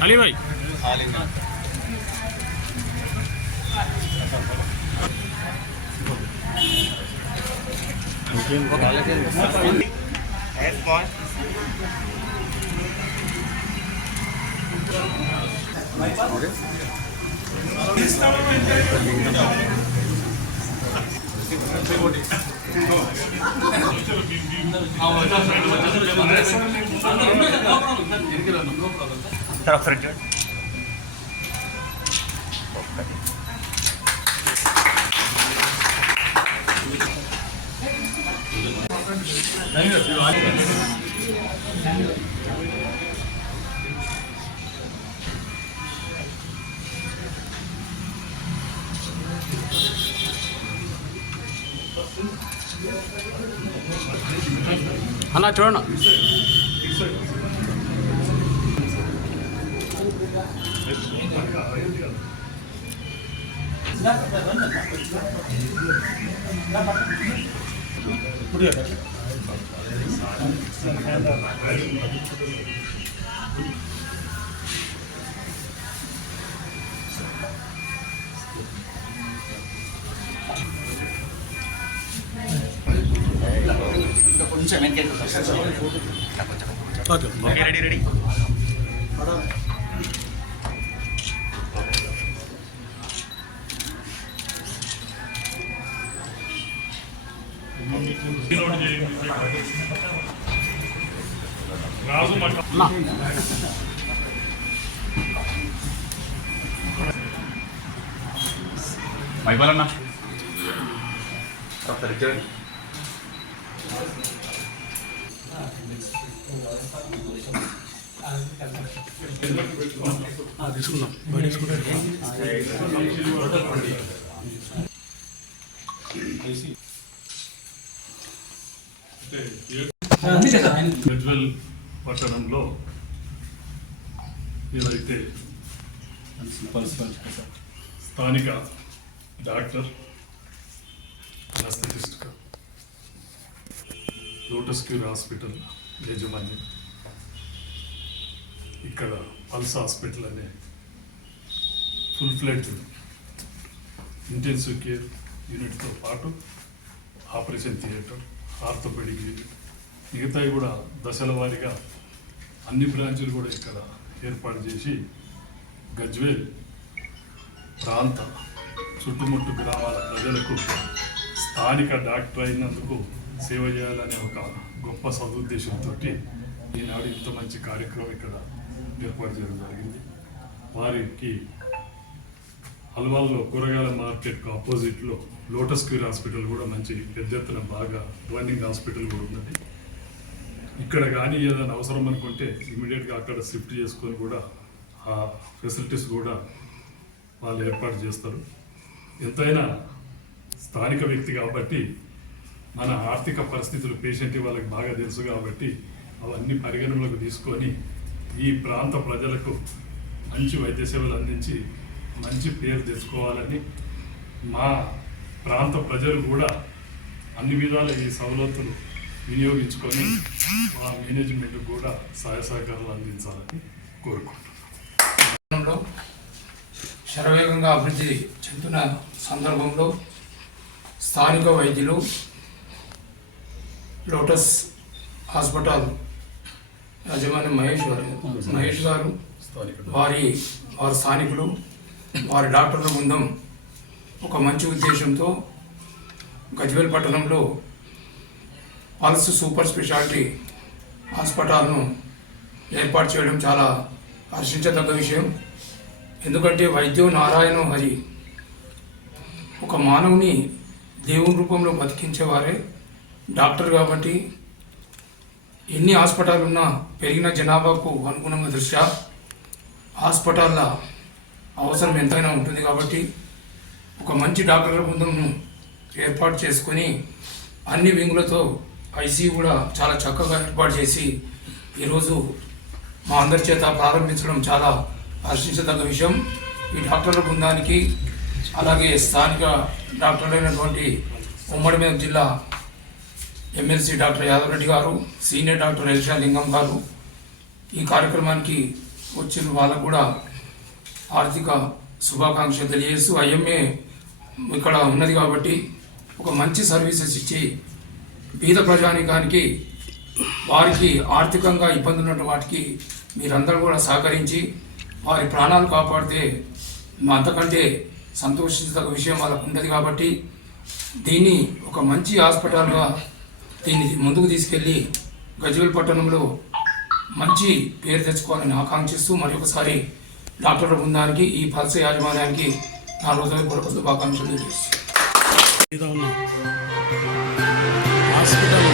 अली भाई అన్నా చూడన్నా కొంచెం ఓకే రెడీ రెడీ రాజు మైబాలన్నా తీసుకుందాం బయట గజ్వేల్ పట్టణంలో ఏదైతే స్థానిక doctor anaesthetist lotus cure hospital యజమాని ఇక్కడ పల్స్ హాస్పిటల్ అనే ఫుల్ ఫ్లెడ్జ్డ్ ఇంటెన్సివ్ కేర్ యూనిట్తో పాటు ఆపరేషన్ థియేటర్, ఆర్థోపెడిక్ యూనిట్, మిగతాయి కూడా దశల వారీగా అన్ని బ్రాంచులు కూడా ఇక్కడ ఏర్పాటు చేసి గజ్వేల్ ప్రాంత చుట్టుముట్టు గ్రామాల ప్రజలకు స్థానిక డాక్టర్ అయినందుకు సేవ చేయాలనే ఒక గొప్ప సదుద్దేశంతో ఈనాడు ఇంత మంచి కార్యక్రమం ఇక్కడ ఏర్పాటు చేయడం జరిగింది. వారికి హల్వాల్లో కూరగాయల మార్కెట్కు ఆపోజిట్లో లోటస్ క్యూర్ హాస్పిటల్ కూడా మంచి పెద్ద ఎత్తున బాగా రన్నింగ్ హాస్పిటల్ కూడా ఉన్నది. ఇక్కడ కానీ ఏదైనా అవసరం అనుకుంటే ఇమీడియట్గా అక్కడ షిఫ్ట్ చేసుకొని కూడా ఆ ఫెసిలిటీస్ కూడా వాళ్ళు ఏర్పాటు చేస్తారు. ఎంతైనా స్థానిక వ్యక్తి కాబట్టి మన ఆర్థిక పరిస్థితులు పేషెంట్ వాళ్ళకి బాగా తెలుసు కాబట్టి అవన్నీ పరిగణనలోకి తీసుకొని ఈ ప్రాంత ప్రజలకు మంచి వైద్య సేవలు అందించి మంచి పేరు తెచ్చుకోవాలని మా ప్రాంత ప్రజలు కూడా అన్ని విధాల ఈ సవలతులు వినియోగించుకొని మా మేనేజ్మెంట్ కూడా సహాయ సహకారాలు అందించాలని కోరుకుంటున్నాం. శరవేగంగా అభివృద్ధి చెందుతున్న సందర్భంలో స్థానిక వైద్యులు లోటస్ హాస్పిటల్ యజమాని మహేష్ గారు వారి స్థానికులు వారి డాక్టర్ల బృందం ఒక మంచి ఉద్దేశంతో గజ్వేల్ పట్టణంలో పల్స్ సూపర్ స్పెషాలిటీ హాస్పిటల్ను ఏర్పాటు చేయడం చాలా హర్షించదగ్గ విషయం. ఎందుకంటే వైద్యం నారాయణ హరి, ఒక మానవుని దేవుని రూపంలో బతికించేవారే డాక్టర్. కాబట్టి ఎన్ని హాస్పిటల్ ఉన్నా పెరిగిన జనాభాకు అనుగుణంగా దృష్ట్యా హాస్పిటల్ల అవసరం ఎంతైనా ఉంటుంది. కాబట్టి ఒక మంచి డాక్టర్ల బృందంను ఏర్పాటు చేసుకొని అన్ని వింగులతో ఐసీయూ కూడా చాలా చక్కగా ఏర్పాటు చేసి ఈరోజు మా అందరి చేత ప్రారంభించడం చాలా హర్షించదగ్గ విషయం. ఈ డాక్టర్ల బృందానికి అలాగే స్థానిక డాక్టర్లైనటువంటి ఉమ్మడి మెదక్ జిల్లా ఎమ్మెల్సీ డాక్టర్ యాదవ్ రెడ్డి గారు, సీనియర్ డాక్టర్ ఎల్షా లింగం గారు ఈ కార్యక్రమానికి వచ్చిన వాళ్ళకు కూడా ఆర్థిక శుభాకాంక్షలు తెలియజేస్తూ ఐఎంఏ ఇక్కడ ఉన్నది కాబట్టి ఒక మంచి సర్వీసెస్ ఇచ్చి పేద ప్రజానికానికి వారికి ఆర్థికంగా ఇబ్బంది ఉన్న వాటికి మీరందరూ కూడా సహకరించి వారి ప్రాణాలు కాపాడితే అంతకంటే సంతోషించదగ్గ విషయం వాళ్ళకు ఉండదు కాబట్టి దీన్ని ఒక మంచి హాస్పిటల్గా దీన్ని ముందుకు తీసుకెళ్ళి గజ్వేల్ పట్టణంలో మంచి పేరు తెచ్చుకోవాలని ఆకాంక్షిస్తూ మరి ఒకసారి డాక్టర్ల బృందానికి ఈ పల్స యాజమాన్యానికి నా హృదయపూర్వక శుభాకాంక్షలు తెలియజేస్తున్నాను. మీద ఉన్న హాస్పిటల్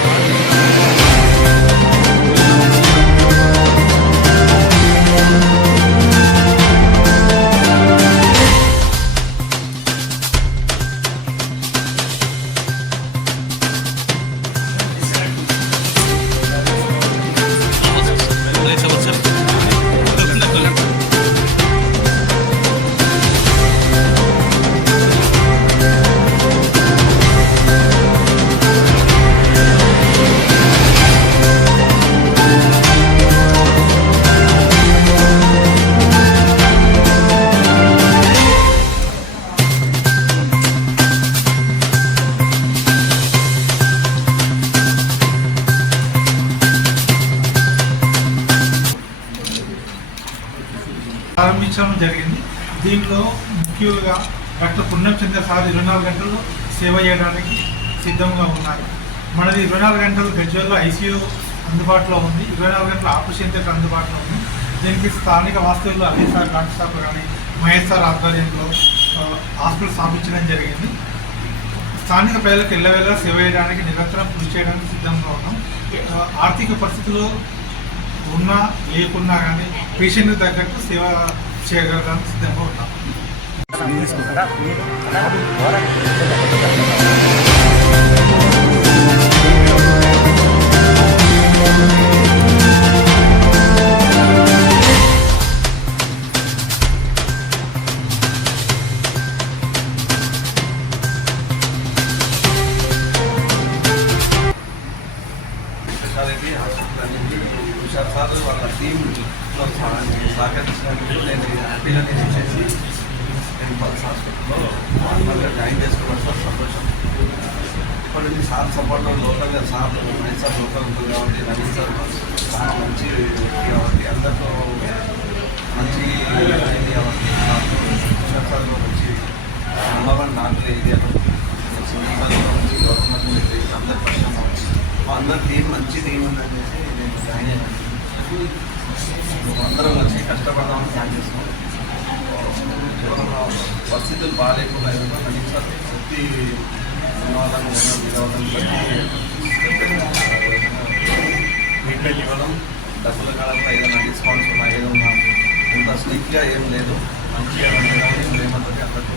ప్రారంభించడం జరిగింది. దీంట్లో ముఖ్యంగా డాక్టర్ పుణ్యం చంద్ర సార్ 24 గంటలు సేవ చేయడానికి సిద్ధంగా ఉన్నారు. మనది 24 గంటలు గజ్వేల్లో ఐసీయూ అందుబాటులో ఉంది, 24 గంటల ఆపరేషన్ థియేటర్ అందుబాటులో ఉంది. దీనికి స్థానిక వాస్తవులు అలీ సార్, డాక్టర్ సార్ కానీ మహేష్ సార్ ఆధ్వర్యంలో హాస్పిటల్ స్థాపించడం జరిగింది. స్థానిక ప్రజలకు ఎల్లవేళ సేవ చేయడానికి నిరంతరం కృషి చేయడానికి సిద్ధంగా ఉన్నాం. ఆర్థిక పరిస్థితులు ఉన్నా లేకున్నా కానీ పేషెంట్కి తగ్గట్టు సేవ చేయగలడానికి సిద్ధంగా ఉన్నాం. స్పెషాలిటీ హాస్పిటల్ అనేది విశాల్ సార్ వాళ్ళ టీంలో సహకరించడానికి నేను హ్యాపీగా చేసి నేను పల్స్ హాస్పిటల్లో నార్మల్గా జాయిన్ చేసుకోవడం సార్ సంతోషం. ఇప్పటికీ సార్ సపోర్ట్లో లోకల్గా సార్ నైన్ సార్ లోకల్ ఉంటుంది కాబట్టి నవీన్ సార్ చాలా మంచి వ్యక్తి కాబట్టి అందరితో మంచి అయింది కాబట్టి నాకు విశాల్ సార్లో మంచి నెంబర్ డాక్టర్ ఏరియాలో మంచి గవర్నమెంట్ అందరి పక్షంగా అందరి టీం మంచి టీం ఉందని చెప్పి నేను జాయిన్ అయ్యాను. అందరం వచ్చి కష్టపడదామని ప్లాన్ చేస్తాం. పరిస్థితులు బాగాలేకుండా కనీసం ప్రతి ధన్యవాదాలు ట్రీట్మెంట్ ఇవ్వడం, డబ్బుల కాలంలో ఏదైనా డిస్కౌంట్స్ ఉన్నా ఏదన్నా ఇంత స్ట్రిక్ట్గా ఏం లేదు, మంచిగా ఉండడానికి ఏమంటే అందరికీ